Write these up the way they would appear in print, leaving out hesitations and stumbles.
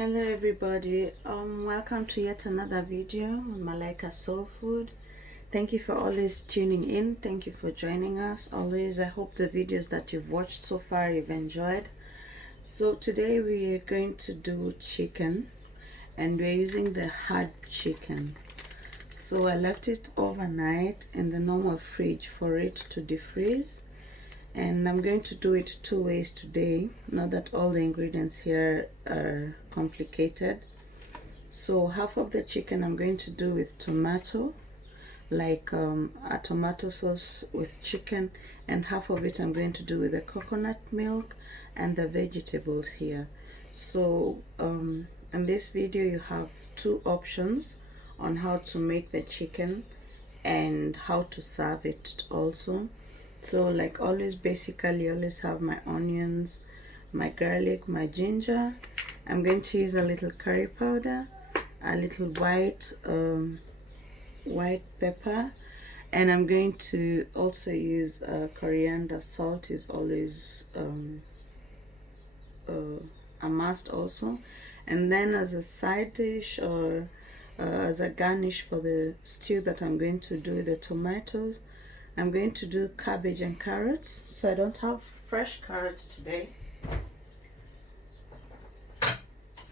Hello everybody, welcome to yet another video on Malaika Soul Food. Thank you for always tuning in. Thank you for joining us always. I hope the videos that you've watched so far you've enjoyed. So today we are going to do chicken, and we're using the hard chicken. So I left it overnight in the normal fridge for it to defreeze, and I'm going to do it two ways today. Not that all the ingredients here are complicated. So half of the chicken I'm going to do with tomato, like a tomato sauce with chicken, and half of it I'm going to do with the coconut milk and the vegetables here. So in this video you have two options on how to make the chicken and how to serve it also. So like always, basically always have my onions, my garlic, my ginger. I'm going to use a little curry powder, a little white pepper, and I'm going to also use coriander. Salt is always a must also. And then as a side dish, or as a garnish for the stew that I'm going to do with the tomatoes, I'm going to do cabbage and carrots. So I don't have fresh carrots today.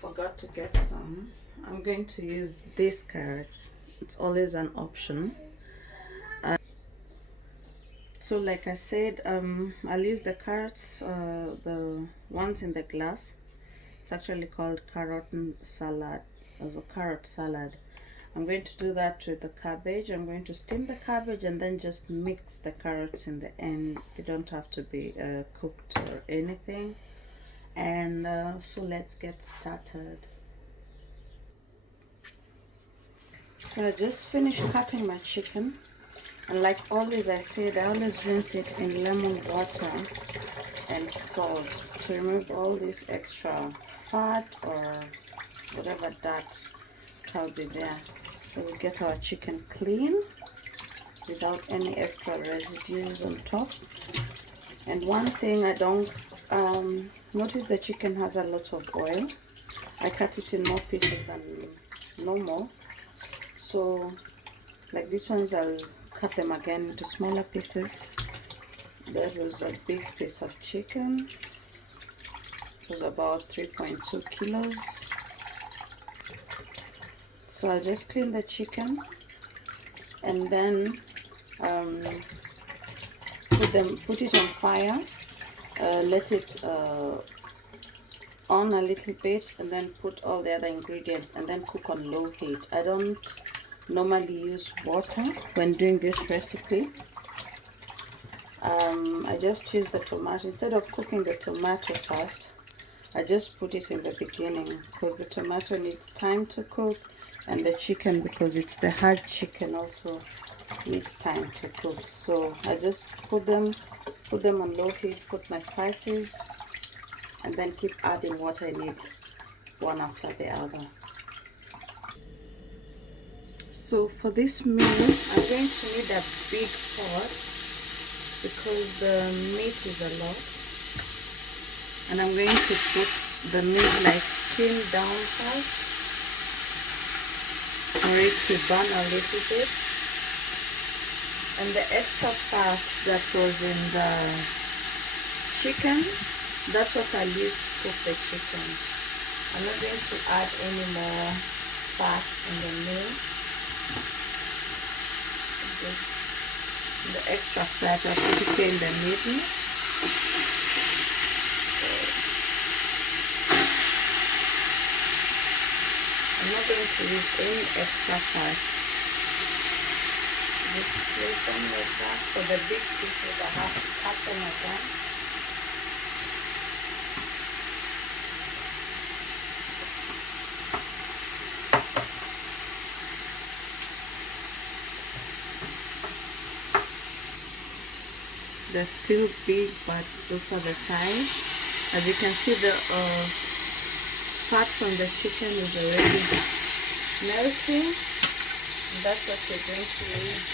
Forgot to get some. I'm going to use these carrots. It's always an option. So like I said, I'll use the carrots, the ones in the glass. It's actually called carrot salad, also carrot salad. I'm going to do that with the cabbage. I'm going to steam the cabbage and then just mix the carrots in the end. They don't have to be cooked or anything. And so let's get started. So I just finished cutting my chicken, and like always I said, I always rinse it in lemon water and salt to remove all this extra fat or whatever that will be there. So we get our chicken clean without any extra residues on top. And one thing I don't notice, the chicken has a lot of oil. I cut it in more pieces than normal. So like these ones, I'll cut them again into smaller pieces. That was a big piece of chicken. It was about 3.2 kilos. So I'll just clean the chicken and then put it on fire, let it on a little bit, and then put all the other ingredients and then cook on low heat. I don't normally use water when doing this recipe. I just use the tomato. Instead of cooking the tomato first, I just put it in the beginning because the tomato needs time to cook, and the chicken, because it's the hard chicken, also needs time to cook. So I just put them on low heat, put my spices, and then keep adding what I need one after the other. So for this meal I'm going to need a big pot because the meat is a lot, and I'm going to put the meat like skin down first for it to burn a little bit, and the extra fat that was in the chicken, that's what I'll use to cook the chicken. I'm not going to add any more fat in the meal. Just the extra fat, I'll put it in the middle. I'm not going to use any extra fat. Just place them like that. For the big pieces I have to cut them again. They're still big, but those are the thighs. As you can see, the fat from the chicken is already melting. That's what you're going to use.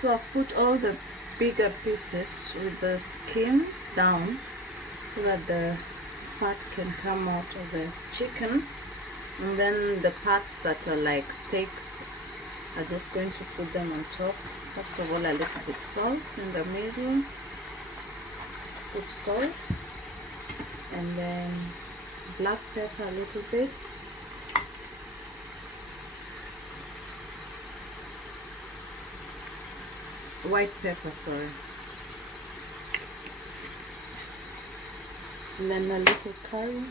So I've put all the bigger pieces with the skin down so that the fat can come out of the chicken, and then the parts that are like steaks, I'm just going to put them on top. First of all, a little bit salt in the middle, put salt, and then black pepper a little bit, white pepper, sorry, and then a little curry,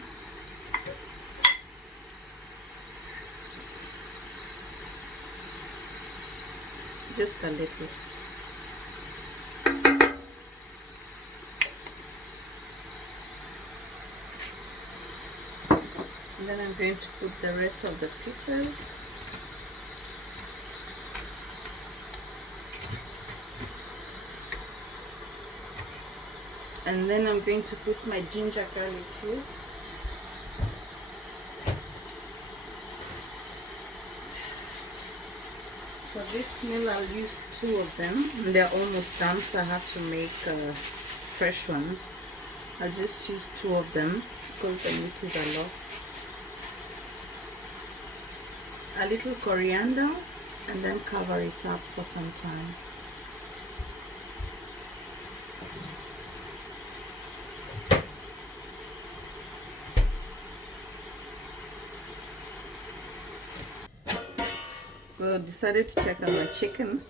just a little. And then I'm going to put the rest of the pieces. And then I'm going to put my ginger garlic cubes. For this meal I'll use 2 of them. They're almost done, so I have to make fresh ones. I'll just use 2 of them because the meat is a lot. A little coriander, and then cover it up for some time. So decided to check on my chicken,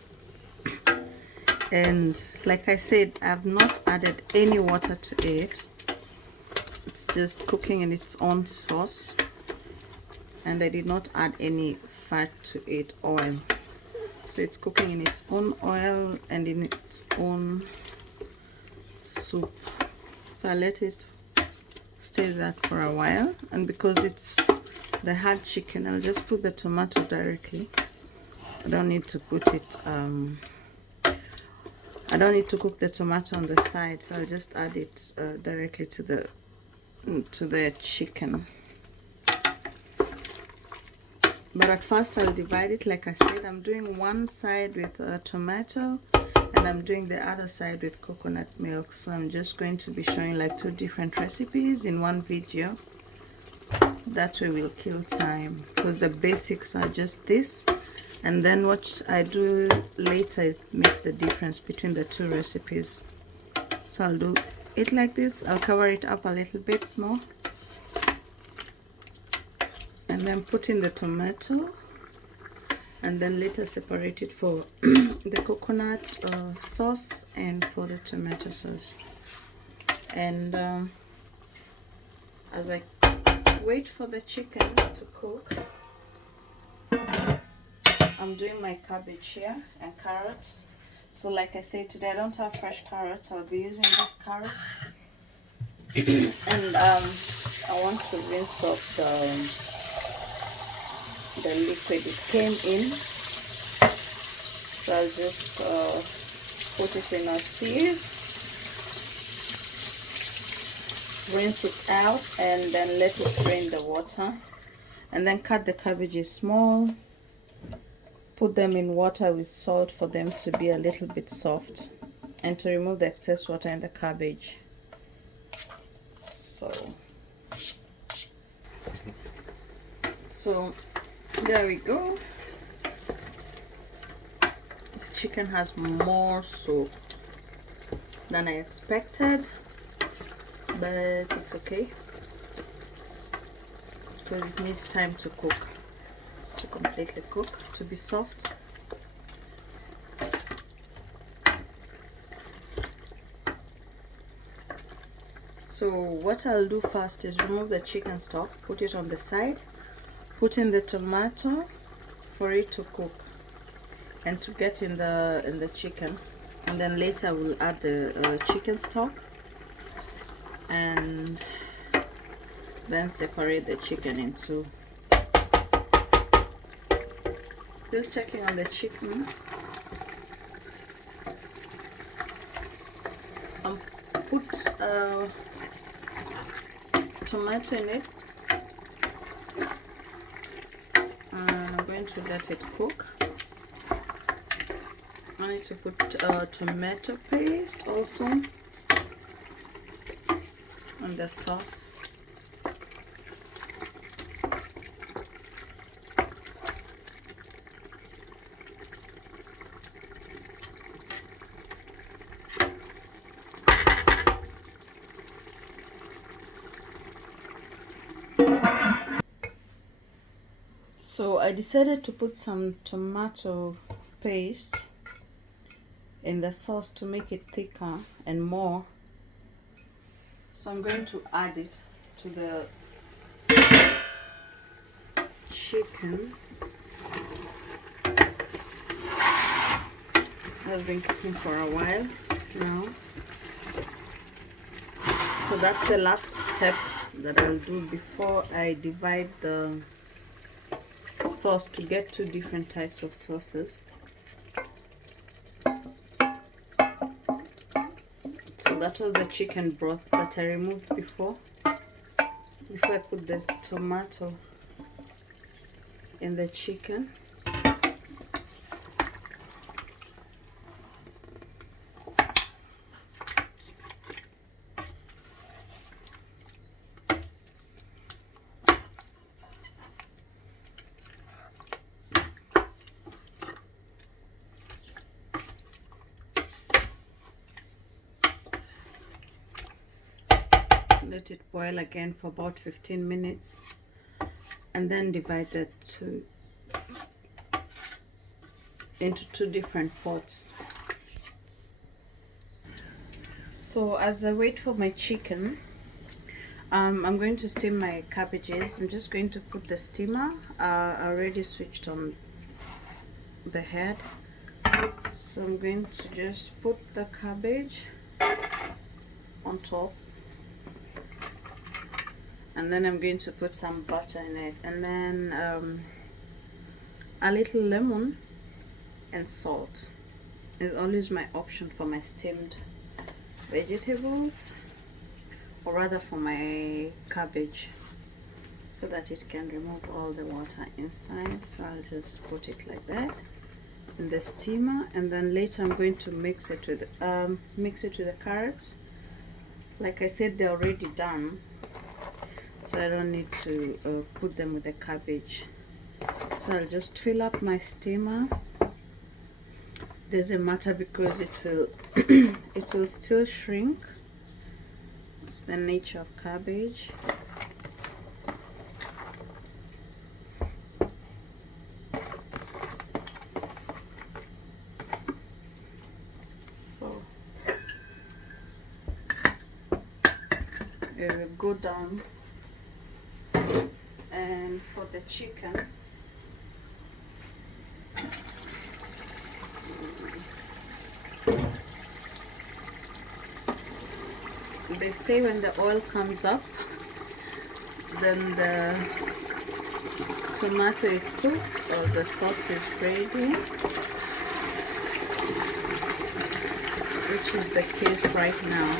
and like I said, I've not added any water to it. It's just cooking in its own sauce, and I did not add any fat to it, oil. So it's cooking in its own oil and in its own soup. So I let it stay that for a while, and because it's the hard chicken, I'll just put the tomato directly. I don't need to put it I don't need to cook the tomato on the side, so I'll just add it directly to the chicken. But at first I'll divide it. Like I said, I'm doing one side with tomato, and I'm doing the other side with coconut milk. So I'm just going to be showing like 2 different recipes in one video. That way we'll kill time, because the basics are just this, and then what I do later is makes the difference between the 2 recipes. So I'll do it like this. I'll cover it up a little bit more, and then put in the tomato, and then later separate it for the coconut sauce and for the tomato sauce. And as I wait for the chicken to cook, I'm doing my cabbage here and carrots. So like I said, today I don't have fresh carrots. I'll be using these carrots. And I want to rinse off the liquid it came in. So I'll just put it in a sieve, rinse it out, and then let it drain the water, and then cut the cabbages small, put them in water with salt for them to be a little bit soft and to remove the excess water in the cabbage. So there we go. The chicken has more soup than I expected, but it's okay because it needs time to cook, to completely cook, to be soft. So what I'll do first is remove the chicken stock, put it on the side, put in the tomato for it to cook and to get in the chicken, and then later we'll add the chicken stock and then separate the chicken in 2. Still checking on the chicken. Put tomato in it, and I'm going to let it cook. I need to put tomato paste also on the sauce. So I decided to put some tomato paste in the sauce to make it thicker and more. So I'm going to add it to the chicken. I've been cooking for a while now. So that's the last step that I'll do before I divide the sauce to get two different types of sauces. So that was the chicken broth that I removed before I put the tomato in the chicken. Let it boil again for about 15 minutes and then divide it into two different pots. So as I wait for my chicken, I'm going to steam my cabbages. I'm just going to put the steamer. I already switched on the head, so I'm going to just put the cabbage on top, and then I'm going to put some butter in it, and then a little lemon and salt is always my option for my steamed vegetables, or rather for my cabbage, so that it can remove all the water inside. So I'll just put it like that in the steamer, and then later I'm going to mix it with the carrots. Like I said, they're already done, so I don't need to put them with the cabbage. So I'll just fill up my steamer. Doesn't matter because it will it will still shrink. It's the nature of cabbage. So it will go down. And for the chicken, they say when the oil comes up, then the tomato is cooked or the sauce is ready, which is the case right now.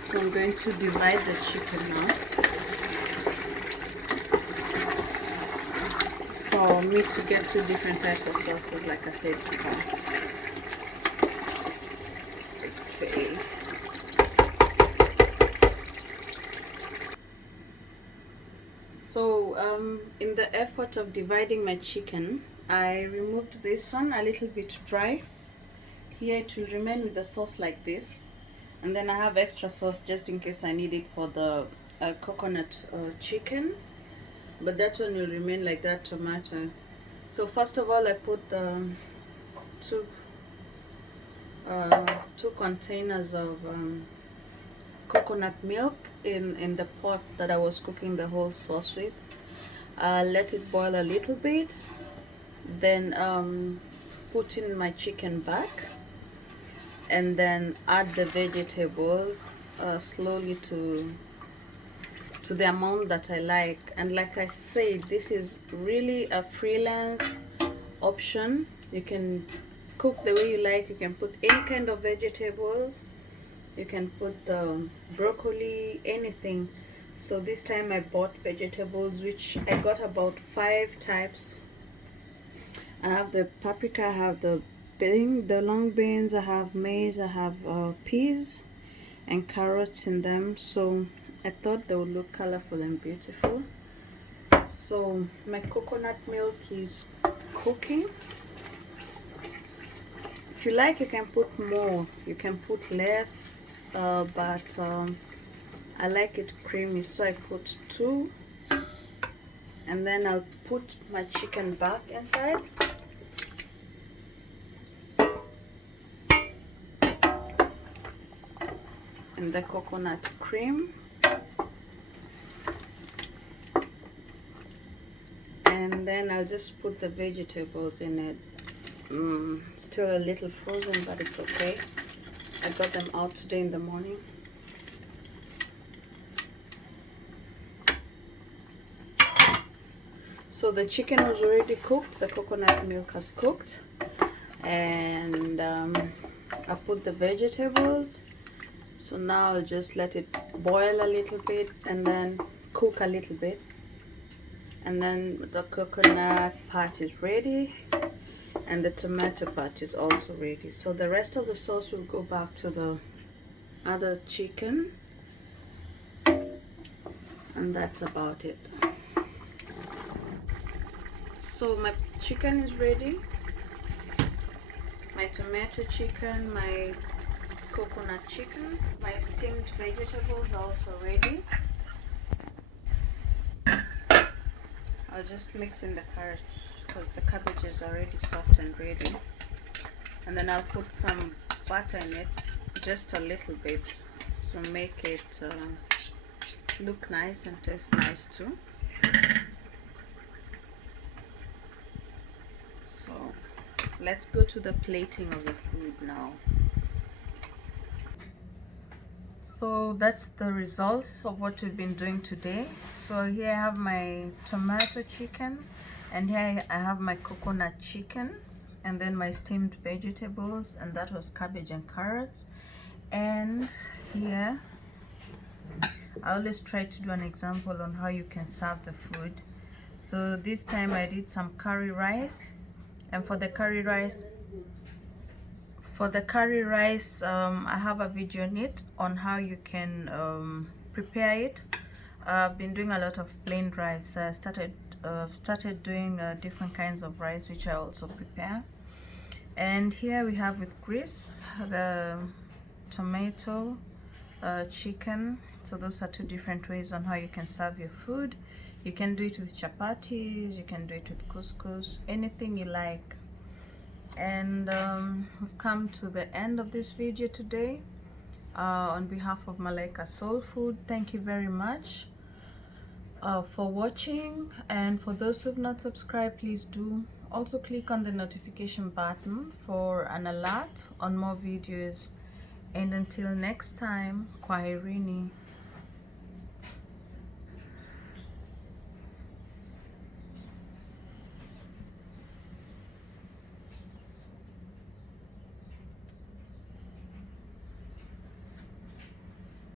So I'm going to divide the chicken now for me to get two different types of sauces, like I said before. Okay. So in the effort of dividing my chicken, I removed this one a little bit dry. Here it will remain with the sauce like this, and then I have extra sauce just in case I need it for the coconut chicken, but that one will remain like that tomato. So first of all, I put two containers of coconut milk in the pot that I was cooking the whole sauce with. Let it boil a little bit, then put in my chicken back, and then add the vegetables slowly to the amount that I like. And like I said, this is really a freelance option. You can cook the way you like. You can put any kind of vegetables, you can put broccoli, anything. So this time I bought vegetables, which I got about 5 types. I have the paprika, I have the long beans, I have maize, I have peas and carrots in them, so I thought they would look colorful and beautiful. So my coconut milk is cooking. If you like, you can put more, you can put less, but I like it creamy, so I put 2. And then I'll put my chicken back inside. And the coconut cream. And then I'll just put the vegetables in it. Still a little frozen, but it's okay. I got them out today in the morning. So the chicken was already cooked, the coconut milk has cooked, and I put the vegetables. So now I'll just let it boil a little bit and then cook a little bit, and then the coconut part is ready and the tomato part is also ready. So the rest of the sauce will go back to the other chicken, and that's about it. So my chicken is ready, my tomato chicken, my coconut chicken, my steamed vegetables are also ready. I'll just mix in the carrots because the cabbage is already soft and ready, and then I'll put some butter in it, just a little bit, so make it look nice and taste nice too. So let's go to the plating of the food now. So that's the results of what we've been doing today. So here I have my tomato chicken, and here I have my coconut chicken, and then my steamed vegetables, and that was cabbage and carrots. And here I always try to do an example on how you can serve the food. So this time I did some curry rice, and for the curry rice I have a video on it on how you can prepare it. I've been doing a lot of plain rice. I started doing different kinds of rice, which I also prepare. And here we have with grease the tomato, chicken. So those are 2 different ways on how you can serve your food. You can do it with chapatis, you can do it with couscous, anything you like. And we've come to the end of this video today. On behalf of Malaika Soul Food, thank you very much for watching, and for those who've not subscribed, please do also click on the notification button for an alert on more videos. And until next time, kwaherini.